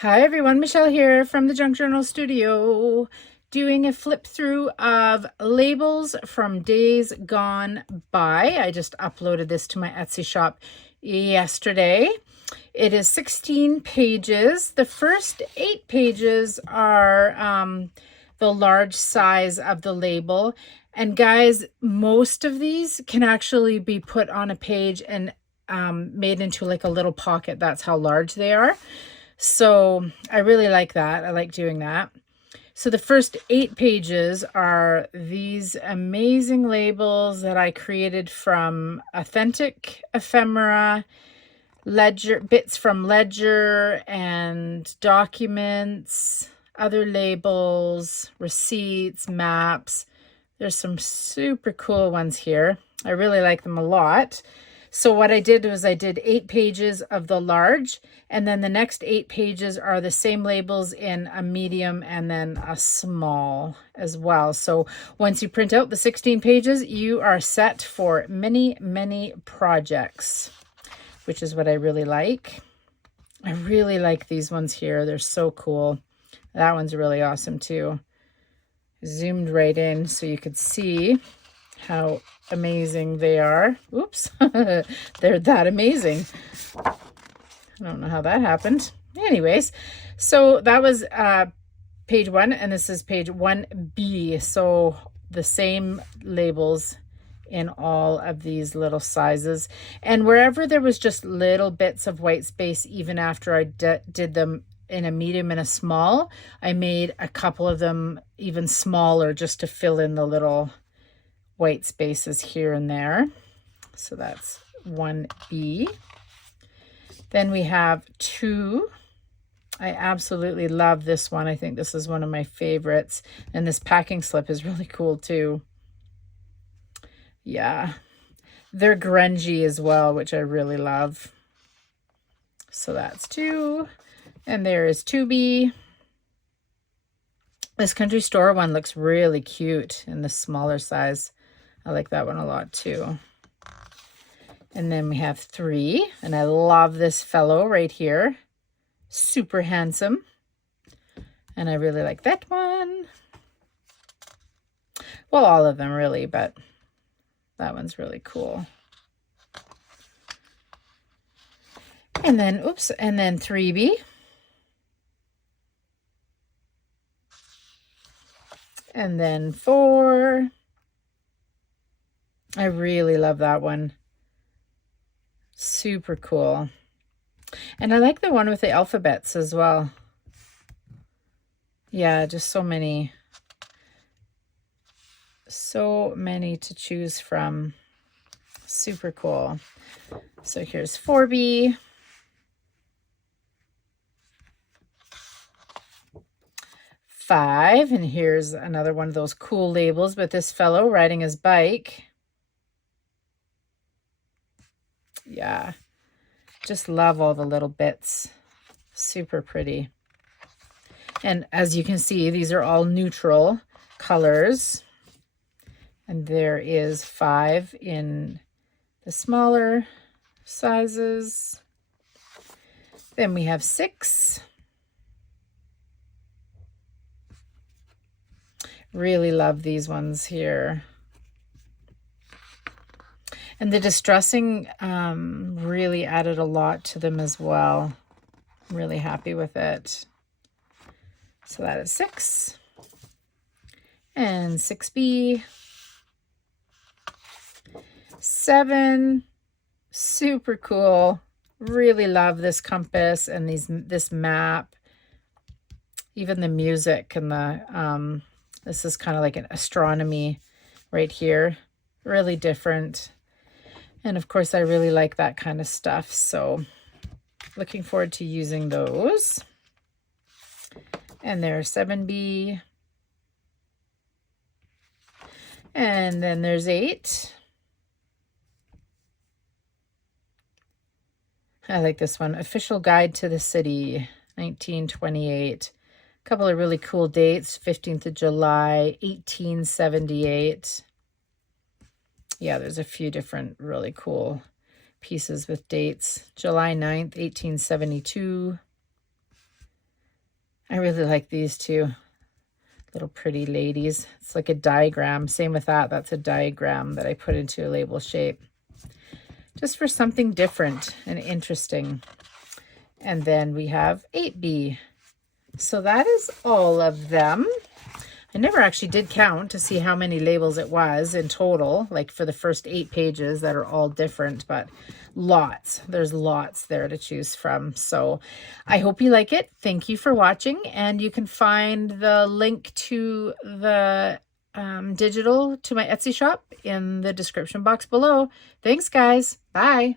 Hi everyone, Michelle here from the Junk Journal Studio, doing a flip through of labels from days gone by. I just uploaded this to my Etsy shop yesterday. It is 16 pages. The first 8 pages are the large size of the label. And guys, most of these can actually be put on a page and made into like a little pocket. That's how large they are. So I really like that. I like doing that. So the first 8 pages are these amazing labels that I created from authentic ephemera, ledger, bits from ledger and documents, other labels, receipts, maps. There's some super cool ones here. I really like them a lot. So what I did was I did 8 pages of the large, and then the next 8 pages are the same labels in a medium and then a small as well. So once you print out the 16 pages, you are set for many, many projects, which is what I really like. I really like these ones here. They're so cool. That one's really awesome too. Zoomed right in so you could see how amazing they are. Oops, they're that amazing. I don't know how that happened. Anyways, so that was page 1, and this is page 1B. So the same labels in all of these little sizes. And wherever there was just little bits of white space, even after I did them in a medium and a small, I made a couple of them even smaller just to fill in the little white spaces here and there. So that's 1B. Then we have 2. I absolutely love this one. I think this is one of my favorites. And this packing slip is really cool too. Yeah. They're grungy as well, which I really love. So that's 2. And there is 2B. This country store one looks really cute in the smaller size. I like that one a lot too. And then we have 3, and I love this fellow right here. Super handsome. And I really like that one. Well, all of them really, but that one's really cool. And then, oops, and then 3B. And then 4. I really love that one. Super cool. And I like the one with the alphabets as well. Yeah, just so many to choose from. Super cool. So here's 4B. Five, and here's another one of those cool labels, but this fellow riding his bike. Yeah, just love all the little bits. Super pretty. And as you can see, these are all neutral colors. And there is 5 in the smaller sizes. Then we have 6. Really love these ones here. And the distressing really added a lot to them as well. I'm really happy with it. So that is 6. And 6B. 7. Super cool. Really love this compass and this map. Even the music and the this is kind of like an astronomy right here. Really different. And of course, I really like that kind of stuff. So looking forward to using those. And there's 7B. And then there's 8. I like this one. Official Guide to the City, 1928. A couple of really cool dates. 15th of July, 1878. Yeah, there's a few different really cool pieces with dates. July 9th, 1872. I really like these two little pretty ladies. It's like a diagram. Same with that. That's a diagram that I put into a label shape. Just for something different and interesting. And then we have 8B. So that is all of them. I never actually did count to see how many labels it was in total, like for the first 8 pages that are all different, but lots. There's lots there to choose from. So I hope you like it. Thank you for watching, and you can find the link to the digital to my Etsy shop in the description box below. Thanks, guys. Bye.